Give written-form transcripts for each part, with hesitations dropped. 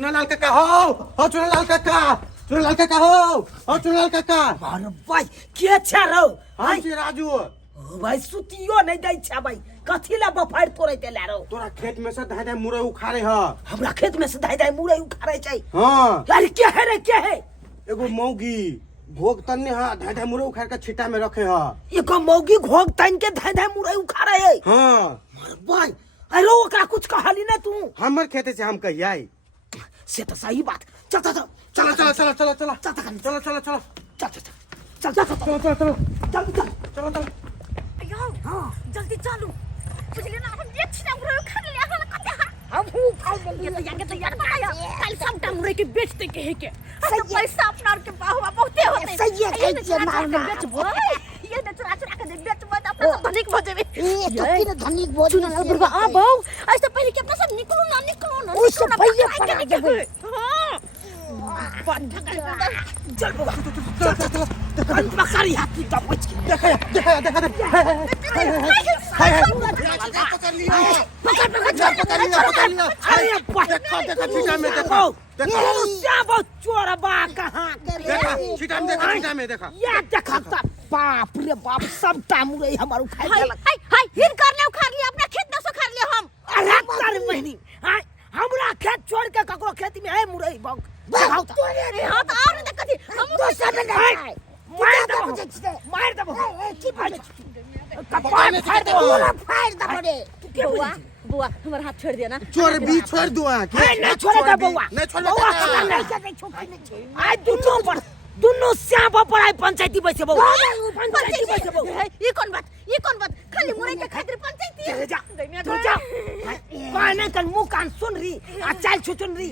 चुनालाल काका हो चुनालाल काका हो चुनालाल काका अरे भाई के छ रौ हम छी राजू भाई सुतियो नहीं दै छ भाई कथि ला बफाड़ तोड़े ते ला रौ तोरा खेत में से धाय धाय मुरई उखाड़े ह हमरा खेत में से धाय धाय मुरई उखाड़े छै। हां अरे के है एगो मौगी घोग तन्ने ह धाय धाय मुरई उखाड़ के छिटा में रखे ह एगो मौगी घोग तन के धाय धाय मुरई उखाड़े है। हां अरे भाई अरे ओकरा कुछ कहली ना तू हमर खेते से हम कहिए से तो सही बात चल चल चलो चलो चलो चलो चलो चल चल चलो चलो चलो चल चल चल चलो चलो चलो चल चल चलो चलो अयो हां जल्दी चलो बुझले ना हम ये छिना मुरे खा ले हम कते हम खाओ ये तो यार बनाया कल सबटा मुरे के बेचते के पैसा अपना के पाहुआ बहुते होते सही है के मारना बेचबो ये तो चुरा चुरा के बेचबो तो अपना धनिक भजेबे ए तो किने धनिक बोल चुना बुरबा आ बहु आज तो पहले के अपना सब निकलो ना उससे पहले पड़ा देबे हां चल बाबा चल चल चल अंत मसारी हाथ की तब बच गई देखा पकड़ लिया अरे देखा छिटा में देखो क्या बहुत चोर बा कहां देखा छिटा में देखा ये देखा तब बाप रे बाप सब टामुरे हमार उखाड़ देलक हाय हिन कर ले उखाड़ लिया अपना खेत न सुखाड़ लिया हम अरे तर महीनी हाय हमरा खेत छोड़ के ककरो खेती में है मुरई बाग हां तो और न देखती हम तो सब नहीं मार दबो की फाड़ कपाल फाड़ दबो बुआ हमारा हाथ छोड़ दिया ना चोर भी छोड़ दो नहीं छोड़ेगा बउआ नहीं बउआ पता नहीं छोड़ने आज दुनो श्याम पर आई पंचायती बैसे बउआ पंचायती बैसे बउआ ये कौन बात खाली मुरे के खातिर पंचायती चले जा तू जा कहने कन मुंह कान सुन रही आ चाल छुचुन रही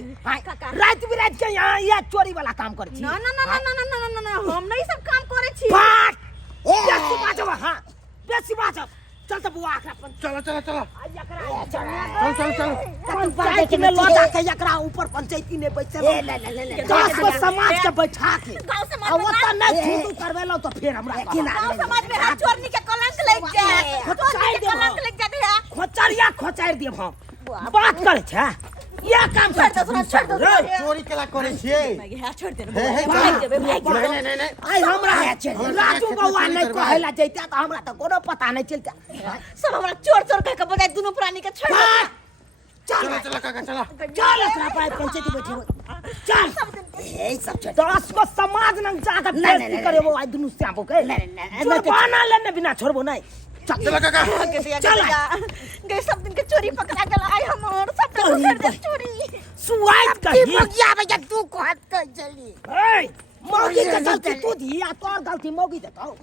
रात बिरात के यहाँ ये चोरी वाला काम करे छी ना हम नहीं सब काम करे छी बात बेसी बाजो हां बेसी बाजो चल तो बुआ आखरा चलो चलो चलो चलो पंचायती में लौटा के एकरा ऊपर पंचायती ने बैठे दस को समाज के बैठा के गांव समाज और वत नहीं छूटू करवेलो तो फिर हमरा गांव समाज में हाथ चोरनी के कलंक लग जाए कलंक लग जाते है खोचार देब हम बात करे छ ये काम छोड़ दो चोरी केला करे छिए छोड़ दे नहीं आई हमरा है छ राजू बउआ नहीं कहला जैता तो हमरा तो कोनो पता नहीं चलता सब हमरा चोर कह के बजाय दोनों प्राणी के छोड़ चलो चलो काका चलो चल एकरा पाए पंचायती बैठे चल ए सब छ 10 को समाज न जाकर बेइज्जती करे वो आई दुनु श्याम के नहीं बना लेने बिना छोड़बो नहीं चलो काका चल गए सब दिन के चोरी पकड़ा गला आई हम और सब कर दे चोरी सुआत कही मुखिया भैया तू को हाथ तो चली ए मौगी के गलती तू दी या तोर गलती मौगी दे तो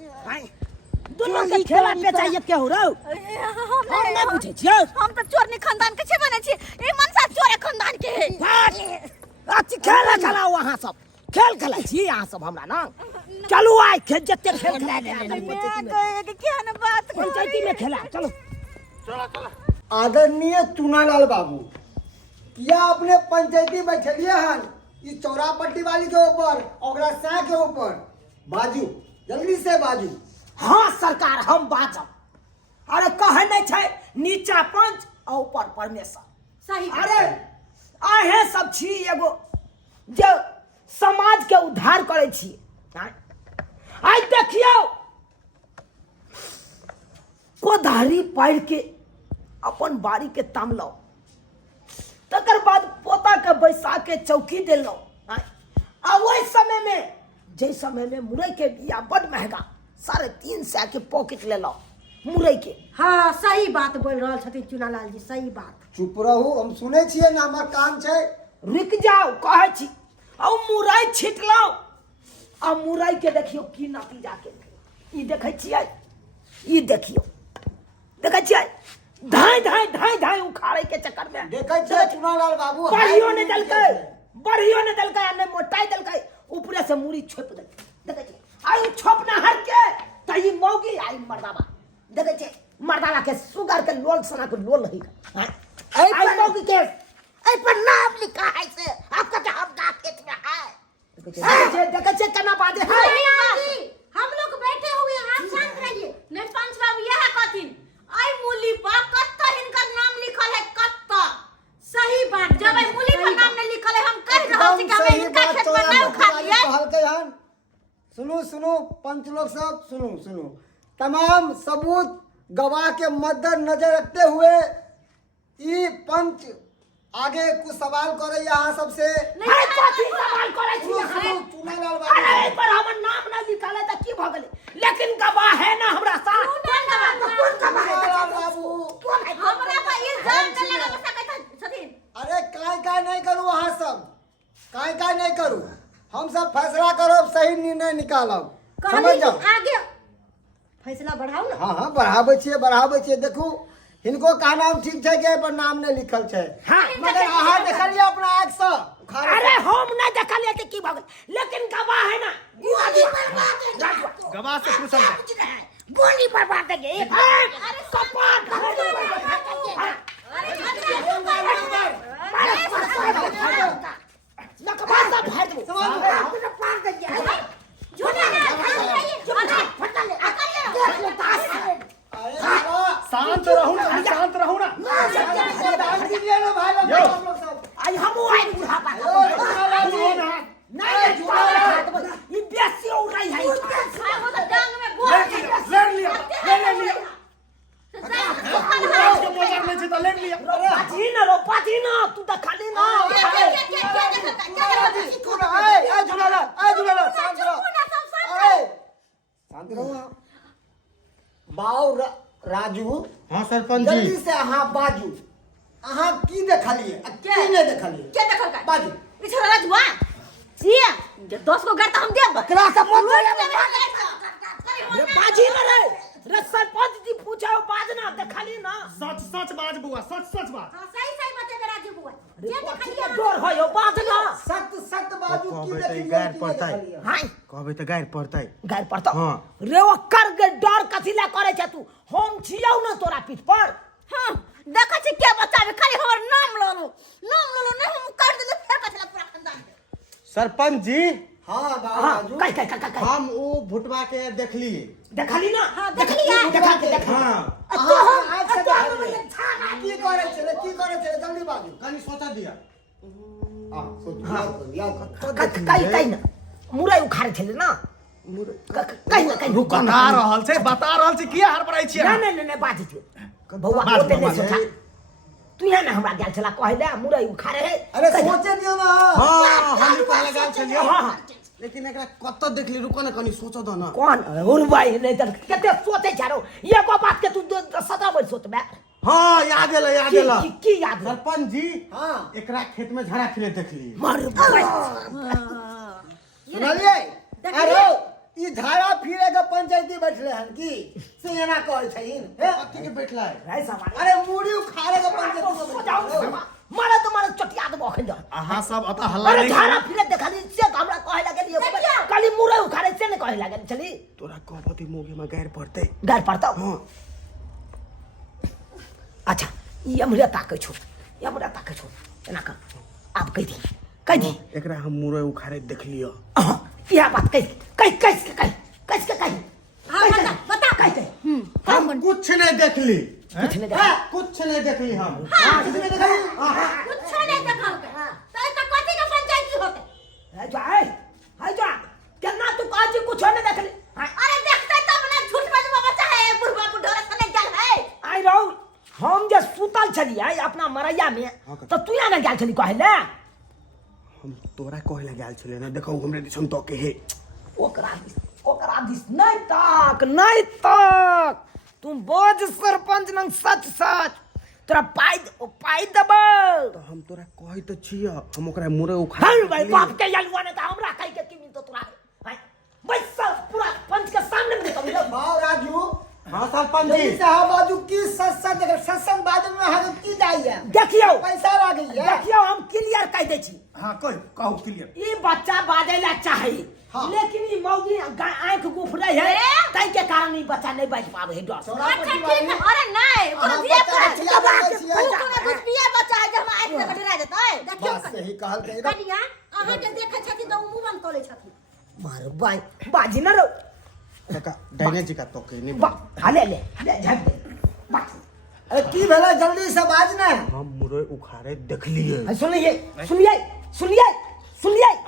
दोनों के खेला पे चाहिए के हो रहो हम नहीं पूछे छियो हम तो चोरनी खानदान के छे बने छी ए मनसा चोरे खानदान के है अच्छी खेला वहां सब खेल खेला छी यहां सब हमरा ना चलो आइ खेल जते खेल खेला क्या ना बात पंचायती में खेला चलो आदरणीय चुनालाल बाबू क्या अपने पंचायती में खेलिए हन इस चौरापट्टी वाली के ऊपर और सा के ऊपर बाजू जल्दी से बाजू हां सरकार हम बाजब अरे कहे नहीं छै नीचा पंच और ऊपर परमेश्वर सही अरे आहे सब छी एगो जे समाज के उद्धार करे छी आई देखियो कोधारी पार के अपन बाड़ी के तामलो तकर बाद पोता के बैसा के चौकी देलो आ वही समय में जे समय में मुरई के बिया बड़ महंगा 350 के पॉकेट ले लो मुरई के हाँ सही बात बोल रहा छथिन चुनालाल जी सही बात चुप रहू हम सुने छिए ना हमर काम छै रुक जाओ कहे छी आ मुरई छिट लो आ मुरई के देखियो की नतीजा के ई देखे छियै ई देखियो देखे छियै धाय उखाड़े के चक्कर में देखे छिए चुनालाल बाबू बढ़ियो ने दलकै ने मोटाई दलकै ऊपरे से मुड़ी छोप दे देखे छियै आई छोप ना हर के तई मौगी आई मर्दाबा देखे छियै मर्दाबा के सुगर के लोल सना के लोल है आई मौगी के ए पर नाम लिखा है से आपका तो हम का खेत में है देखे छियै केना बाजे है हम लोग बैठे हुए हैं आप शांत रहिए नहीं पंच बाबू यह कथिन आई मूली पर कत्ता इनका नाम लिखल है कत्ता सही बात जब आई मूली पर नाम नहीं लिखल है हम सुनो सुनो पंच लोग सब सुनो सुनो, तमाम सबूत गवाह के मद्देनजर रखते हुए ई पंच आगे कुछ सवाल करे यहाँ सबसे। अरे कथी सवाल करे छी यहाँ? चूनालाल अरे बाबू एहि पर हमर नाम ना लिखल है त की भ गेलै, लेकिन गवाह है ना हमरा साथ। कौन गवाह है? चूनालाल बाबू हमरा पर इल्जाम न लगा सकत छथिन। अरे काय नहीं करू अहाँ सब, काय नहीं करू, हम सब फैसला करब, सही निर्णय निकालब, समझ जाओ। आगे फैसला बढ़ाऊ ना। हाँ बढ़ाबै छियै देखू हिनको का नाम ठीक छै कि पर नाम नहीं लिखल छै। हाँ, मगर अहाँ देखलिए अपना आँख से अरे हम ना देखलिए त की भ गेलै, लेकिन गवाह है ना। गवाह से पूछल गोली बर्बाद है एक कपाट शांत रहू ना, शांत रहू ना। आई हम आई बुढ़ापा नहीं ये बेसी हो रही है। वो तो टांग में गोल ले लिया। उसको मजाक नहीं चलता, ले लिया। पाती ना तू तो खाली ना। शांत रहो। बाऊ राजू हाँ सरपंच जल्दी जी, से अहाँ बाजू, अहाँ की देखलिए क्या? की नहीं देखलिए क्या देखल का? बाजू। इछरा राजवा सिया जे 10 को घर त हम देब। बकरा सब मत अरे बाजी ना रे सरपंच जी पूछो बाजना ते खाली ना। सच सच बाज बुआ, सच सच बाज। सही सही बते दे राजू बुआ। जे देखलिए डर है यो बाजना। सत्य बाजू की कहबै त देखलिए गायर की पड़तै। नहीं देखलिए। हां कहबै त गायर पड़तै। गाय पड़ता हाँ। रे वो कर के डर कथी ला करे छ तू? हम छियौ ना तोरा पीठ पर। हां देखै छी के बचाबे, खाली हमर नाम ललो नहीं हम कर देले फेर कथला पूरा खानदान। सरपंच जी, हाँ बाबू हां राजू कह हम वो भुटवा के देखलिए। देखली ना। हां देखलिए देखा के देख। हाँ अहाँ आँख से देखलिए। की करे छले जल्दी बाजू। कनी सोचा दिया। हां सोच याद कर। कहीं ना मुरई उखाड़े छले ना। कहीं ना बता रहल छै किया हर पड़ाई छियै। नहीं बाजी छे बौआ बाज, ओते नहीं बाज, सोचा। तू यहाँ ना हमरा गेल छला कहले मुरई उखाड़े है। अरे सोचे दियो ना। हाँ हम पहले गाल चलिए। हाँ। लेकिन एकरा कत देखली, रुको ना कनी सोचो द ना। कौन उन भाई नहीं तो केते सोचे छरो ये को बात के तू सदा बोल सोचबे। हाँ याद एला। की याद है? सरपंच जी, हाँ एकरा खेत में झड़ा खिले देखली। मार सुनलिए। अरे ई धारा फिरे के पंचायती बैठले हन की से एना कहै छइन। कथी के बैठला है? ऐसा मार अरे मुड़ी उखाड़े के पंचायती हो जाओ मारे तो मारे चटिया दबो खंड। अहाँ सब अता हल्ला अरे नहीं धारा करू। फिरे देखली से हमरा कहे लगे काली मुरई उखाड़े से ने कहे लगे चली तोरा कहबती मोगे में गायर पड़ते। गार पड़ता। हाँ अच्छा ये हमरा ताके छो एना का आप कह दी एकरा हम मुरई उखाड़े देखलियो। यह बात कह हां बता हम कुछ नहीं देखली। कुछ नहीं देखा। कुछ नहीं देखली हम। कुछ नहीं देखल तै त कथि के पंचायती होते। है जा केना तू काजी कुछ नहीं देखली। अरे देखते तब ना झूठ बजबा बच्चा है बुढ़वा बुढ़ोरा सने गल है। आई रहू हम जे सुतल छलिए अपना मरैया में तो तू यहाँ गेल छली कहले। हम तोरा कहले गेल छले ना, देखो हमरे दिसन तो के है। ओकरा दिस नहीं तक तुम बोझ सरपंच नंग सच तोरा पाई दबो। तो हम तोरा कहि त छिय, हम ओकरा मुरई उखाड़ हर भाई बाप के यलवा ने त हमरा कहि के की मिल तो तोरा भाई बस पूरा पंच के सामने में कभी बाऊ राजू हाँ सरपंच जल्दी जी, से हाँ बाजू की सत्संग देख सत्संग बाजू में हम की जाइए देखियो पैसा लागी है। देखियो हम क्लियर कह दे छी। हाँ कहू क्लियर। ई बच्चा बाजे ला चाहे हाँ। लेकिन ई मौगी आंख गुफरे है तै के कारण ई बच्चा नहीं बाज पावे है डर। अच्छा ठीक है। अरे नहीं कोनो दिया बच्चा पर खिला देले छियै। कोनो कुछ पिया बच्चा है जे हम आंख में डरा जतै। देखियो बात सही कहल कहि कनिया अहाँ के देखे छथि त मुंह बंद करे छथि। मार बाई बाजी न रो काका डाइने जी का तो के नहीं। ले झट दे बात अरे की भेला जल्दी से बाज ना। हम मुरई उखाड़े देखलिए। सुनिए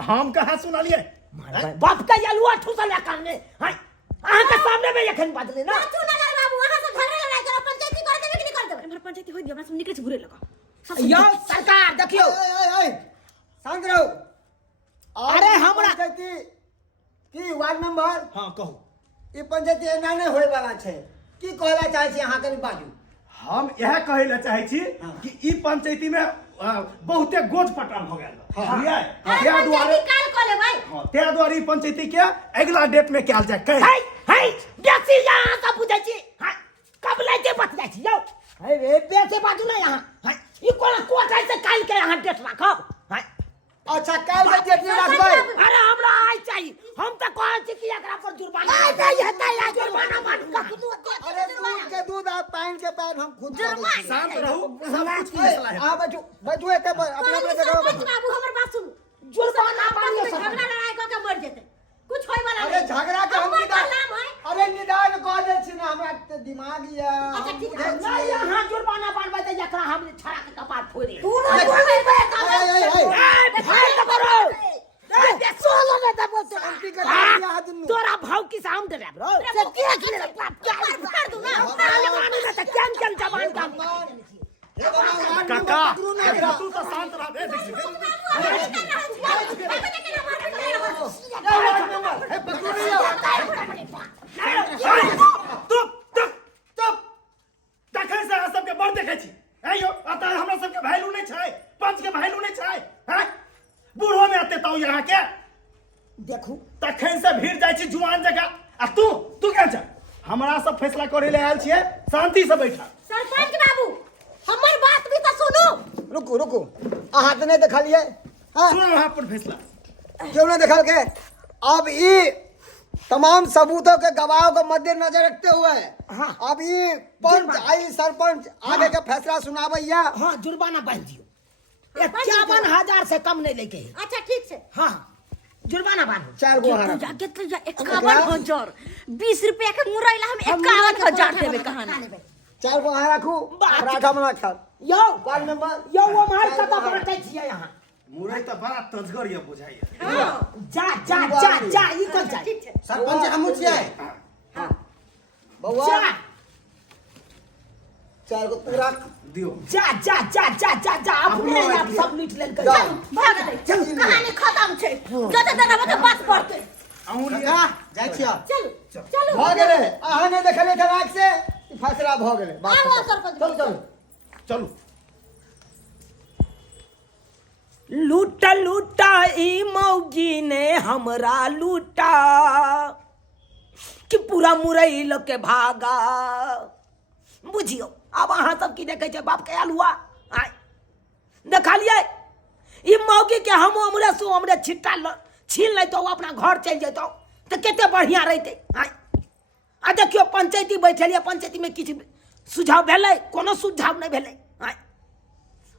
हम कहाँ सुनलिए। बाप का यलुआ ठुसला करने हां आहा के सामने में एखन बदले ना चुना लाल बाबू वहां से झगड़ा लड़ाई करो पंचायती कर देबे कि नहीं कर देबे हमर पंचायती होई हमरा सब निकले से घुरे लगा यो सरकार देखियो शांत रहो। अरे हमरा पंचायती की वार्ड मेंबर हाँ कहू ई पंचायती एना नहि होय वाला छै की कहला चाहै छी अहाँ कनि बाजू। हम यह कहे ला चाहे छी कि ई पंचायती में बहुते गोज पटान हो गया अरे पंचायती काल को ले भाई ते द्वारे ई पंचायती के अगला डेट में क्या जाए कह हाय हाय बेसी यहां से बुझै छी हां कब लाइके बत जाइ छी जाओ हाय रे बेसी बाजू ना यहां हाय ई कोन कोट है से काल के यहां डेट राखब हाय अच्छा काल के डेट नहीं रखबै। अरे हमरा आई चाहिए हम त कहै छी कि एकरा पर जुर्माना नहीं हेतै या जुर्माना मान का अरे दूध के दूध आ पानी के पानी हम खुद शांत रहू सब कुछ की मसला है हां बैठो बैठो एते अपने अपने जगह सरपंच बैठो। बाबू हमर बात सुन जुर्माना मानियो सब झगड़ा लड़ाई क के मर जेते कुछ होय वाला अरे झगड़ा के हम निदान नाम है अरे निदान कह दे छी ना हमरा ते दिमाग या अच्छा, ठीक है। नहीं यहाँ जुर्माना बांधबै त एकरा हम छड़ा के कपार फोड़े तू ना बोलबे भाई तो करो सोलो ने त बोलते तोरा भाव की साम दे ब्रो से क्या किने कर दूं ना मानी ना त केन केन जबान का काका तू तो शांत रह बे चुप चुप चुप देखै से अहाँ सबके बड़ देखै छी है यो अतः हमरा सबके वैल्यू नहीं छै पंच के वैल्यू नहीं छै हैं बूढ़ो में आते तो यहाँ के देखू तखन से भीड़ जाइ छी जुआन जगह आ तू क्या छ हमरा सब फैसला करे ले आयल छियै शांति से बैठा सरपंच बाबू हमर बात भी तो सुनो रुको रुको अहाँ तो नहीं देखलिए हां सुनो वहां पर फैसला क्यों नहीं देखल के अब ई तमाम सबूतों के गवाहों को मद्देनजर रखते हुए हाँ। अब ई पंच आई सरपंच आगे का फैसला सुनावैया। हां जुर्माना बांध दियो 51,000 से कम नहीं लेके अच्छा ठीक से हां जुर्माना बांधो 4 गो हारा जाके तो 51,000 20 रुपया के मुरैला हम 51,000 देबे कहानी 4 गो हारा रखू बात। राखा मना खाल यो वार्ड मेंबर यो वो मार कता बांटै छियै यहाँ मुरई तो बड़ा तजगर ये बुझाइए जा जा जा जा ई कोन जा ठीक है सरपंच हमहु छियै बउआ जा 4 गो तू रख दियो जा जा जा जा जा जा अपने आप सब लूट लेल कर जाओ। भाग दे कहानी खत्म छे जते देना मत पास पड़ते अहूँ लिया जाय छिया चलो चलो भ गेले अहाँ नहीं देखले त राख से ई फैसला भ गेले बात आओ खत्म। सरपंच चलो चलो चलो लूटा लूटा ई मौगी ने हमरा लूटा कि पूरा मुरई लोग के भागा बुझियो अब अहाँ सब की देखे छे बाप के आलुआ आय देखा लिये ई मौगी के हम हमरे सु हमरे छिट्टा छीन लेतो अपना घर चल जेतो तो केते बढ़िया रहते आय आ देखियो पंचायती बैठलिए पंचायती में किछ सुझाव भेलै कोनो सुझाव नहीं भेलै आय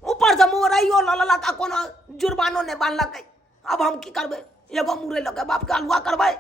ऊपर से मोरइयो ललला का कोनो जुर्मानो नहीं बांधलकै अब हम की करबै एगो मुरई लगे बाप के अलुआ करबै